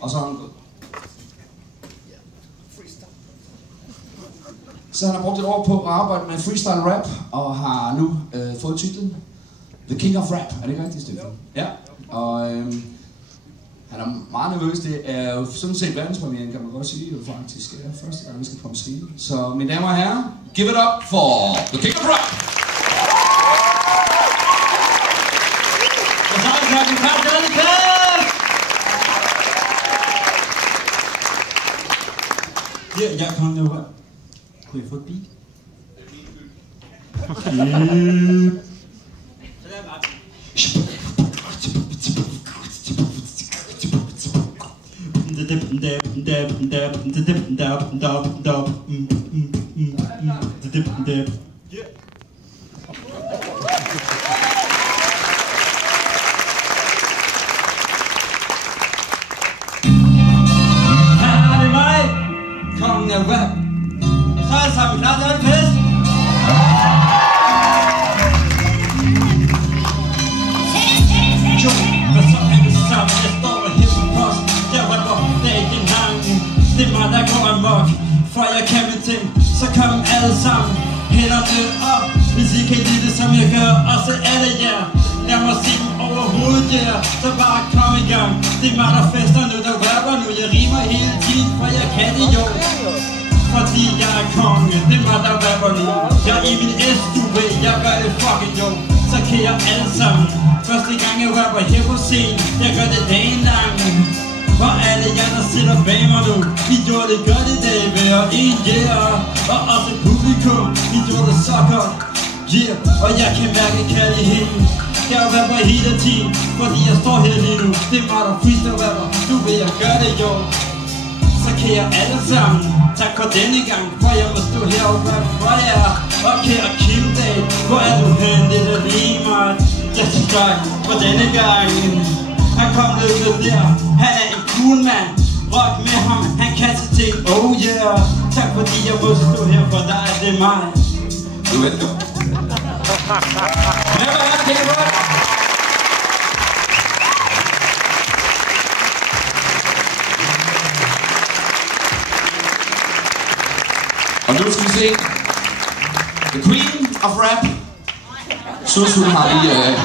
Og så har han gået. Så han har brugt et år på at arbejde med freestyle rap, og har nu fået titlen The King of Rap. Er det ikke rigtigt, Steffen? Ja. Og han er meget nervøs. Det er jo sådan set verdenspremieren, kan man godt sige. Det er faktisk første gang, vi skal komme scene. Så mine damer og herrer, give it up for The King of Rap! Jeg er kongen af rap. Kunne jeg få et beat? Kongen af rap. Så er det sammen klar til en fest. Jo, hvad så er det sammen? Jeg står og hæver post. Jeg rapper dagen lang. Det er mig, der går amok. For jeg kan med ting, så kom alle sammen. Hænderne op, hvis I kan lide det, som jeg gør. Og så er det jer. Lad mig se dem overhovedet, yeah. Så bare kom i gang. Det er mig, der fester nu, der rapper nu. Jeg rimer hele tiden, for jeg kan det jo. Fordi jeg er konge, det er mig, der rapper nu. Jeg er i min SUV, jeg gør det fucking jo. Så kan jeg alle sammen. Første gang jeg rapper her på scenen, jeg gør det dagen lang. For alle jer, der sidder bag mig nu, I gjorde det godt i dag ved at en, yeah. Og også publikum, I gjorde det så godt, yeah. Og jeg kan mærke kærligheden. Jeg rapper hele tiden, fordi jeg står her lige nu. Det er mig, der freestyle rapper, du vil jeg gøre det jo. Så kan jeg alle sammen. Tak for denne gang, for jeg må stå her og rappe for jer. Og kære Kim Dag, hvor er du hen, det er lige mig. Jeg siger tak for denne gang. Han kom ned med der, han er en cool mand. Rock med ham, han kan til ting, oh yeah. Tak fordi jeg må stå her for dig, det er mig. Du er velkommen. Hvad er det, King of Rap? Og nu skal vi se The Queen of Rap. Susu har lige